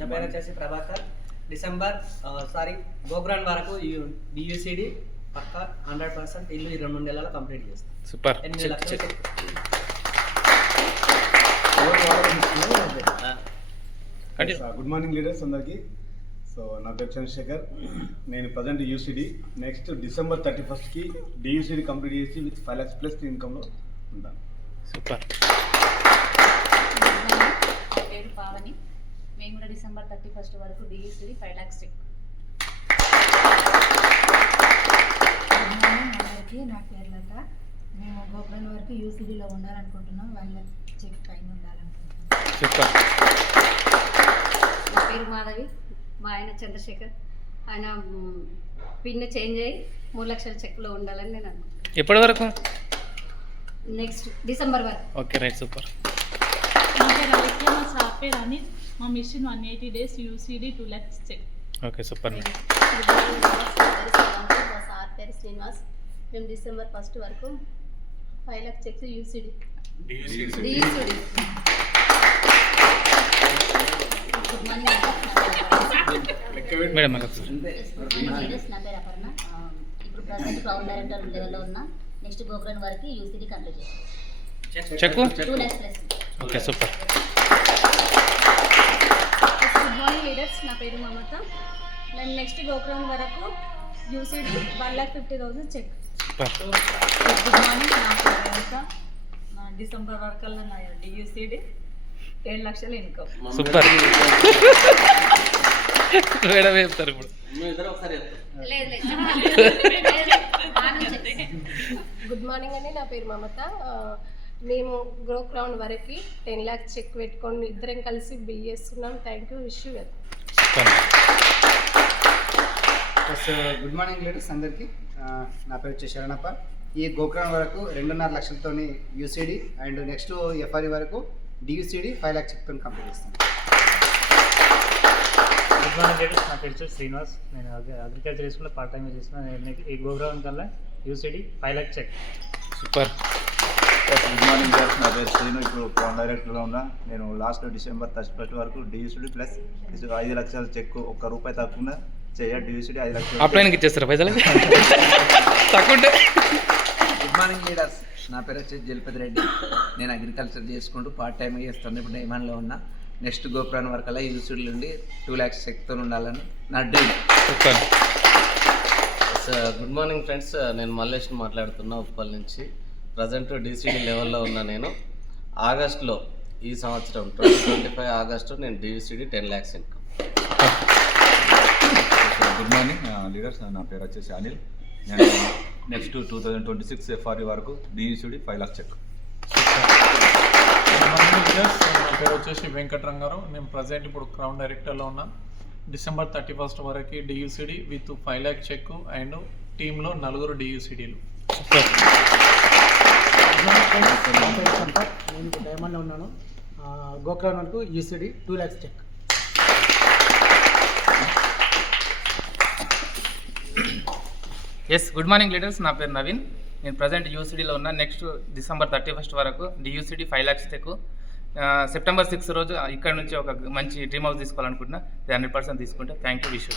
నా పేరు వచ్చేసి ప్రభాకర్. గోగ్రాన్ వరకు డియూసిడి పక్కా 100% ఇల్లు 2 నెలల్లో కంప్లీట్ చేస్తాం. సూపర్. 8 లక్షలు. గుడ్ మార్నింగ్ లీడర్స్ అందరికీ. సో నా పేరు చంద్రశేఖర్. నేను present UCD next December 31st DUCD complete చేసి విత్ 5 lakhs ప్లస్ ఇన్కమ్లో ఉంటాను. సూపర్. నా పేరు పావని. మేము కూడా డిసెంబర్ 31st వరకు డియూసిడి 5 lakhs చెక్. అందరికీ నా పేరు లత. మేము గోపురం వరకు యూసిడీలో ఉండాలనుకుంటున్నాం. 1 lakh చెక్ పైన ఉండాలనుకుంటున్నాం. సూపర్. నా పేరు మాధవి. మా ఆయన చంద్రశేఖర్. ఆయన పిన్ చేంజ్ అయ్యి 3 లక్షల చెక్లో ఉండాలని నేను అనుకుంటున్నాను. ఎప్పటి వరకు? నెక్స్ట్ డిసెంబర్ వరకు. Okay right. సూపర్. నా పేరు అలెక్య. మా సార్ పేరు అనిల్. మా mission 180 days UCD 2 lakhs check. Okay super. మా సార్ పేరు శ్రీనివాస్. మేము డిసెంబర్ 1st వరకు 5 lakhs checks UCD DUCD. Good morning madam. నా పేరు అపర్ణ. ఇప్పుడు ప్రజెంట్ క్రౌన్ డైరెక్టర్ లెవెల్లో ఉన్నా. నెక్స్ట్ గోపురం వరకు యూసీడీ కంప్లీట్ చేస్తాం. Cheque 2 lakhs plus. Okay super. Good morning leaders. నా పేరు మమత. నేను నెక్స్ట్ గోపురం వరకు UCD 1,50,000 cheque. Super. Good morning. నా పేరు రేణుక. డిసెంబర్ వరకల్లా నా డియూసిడీ 7 లక్షల ఇన్కమ్. సూపర్. మేడం చెప్తారు ఇప్పుడు. గుడ్ మార్నింగ్ అండి. నా పేరు మమత. మేము గోక్రౌండ్ వరకు 10 lakhs చెక్ పెట్టుకొని ఇద్దరం కలిసి బిల్ చేస్తున్నాం. Thank you. Wish you well. Good morning leaders అందరికీ. నా పేరు వచ్చి శరణప్ప. ఈ గోకురం వరకు 2.5 లక్షలతో యూసీడీ అండ్ నెక్స్ట్ ఎఫ్ఆర్ఈ వరకు డియూసీడీ 5 lakhs చెక్తో కంప్లీట్ చేస్తాను. Good morning leaders. నా పేరు వచ్చి శ్రీనివాస్. నేను అగ్రికల్చర్ స్కూల్లో పార్ట్ టైం చేసిన. ఈ గోకురం కల్లా UCD 5 lakhs cheque. Super. Good morning leaders. నా పేరు శ్రీను. ఇప్పుడు క్రౌన్ డైరెక్టర్లో ఉన్నా. నేను లాస్ట్ డిసెంబర్ 31st వరకు డియూసీడీ ప్లస్ 5 లక్షల చెక్ ₹1 తక్కువ చేయ డియూసీడీ 5 లక్షలు అప్లైన్కి ఇచ్చేస్తారా పైసలు తక్కువ? Good morning leaders. నా పేరు వచ్చేసి జలపతి రెడ్డి. నేను అగ్రికల్చర్ చేసుకుంటూ పార్ట్ టైం చేస్తాను. ఇప్పుడు డైమండ్లో ఉన్నా. నెక్స్ట్ గోపురాన్ వరకల్లా యూసీడీ నుండి 2 lakhs చెక్తో ఉండాలని నా డ్రీమ్. Good morning friends. నేను మల్లేష్ని మాట్లాడుతున్నా ఉప్పల్ నుంచి. ప్రజెంట్ డిసిడి లెవెల్లో ఉన్నా. నేను ఆగస్టులో ఈ సంవత్సరం 2025 ఆగస్టు నేను DCD 10 lakhs income. Good morning leaders. నా పేరు వచ్చేసి అనిల్. నేను నెక్స్ట్ 2026 ఎఫ్ఆర్ఈ వరకు DUCD 5 lakhs cheque. Good morning leaders. నా పేరు వచ్చేసి వెంకటరంగారావు. నేను ప్రజెంట్ ఇప్పుడు క్రౌన్ డైరెక్టర్లో ఉన్నా. డిసెంబర్ 31st వరకు DUCD with 5 lakhs cheque and టీంలో 4 డియూసీడీలు. నేను డైమండ్లో ఉన్నాను. గోకురం వరకు UCD 2 lakhs cheque. Yes. Good morning leaders. నా పేరు నవీన్. నేను ప్రజెంట్ యూసీడీలో ఉన్నా. నెక్స్ట్ డిసెంబర్ 31st వరకు డియూసీడీ 5 lakhs చెక్. సెప్టెంబర్ 6 రోజు ఇక్కడ నుంచి ఒక మంచి డ్రీమ్ హౌస్ తీసుకోవాలనుకుంటున్నా. 100% తీసుకుంటే థ్యాంక్ యూ. Wish you.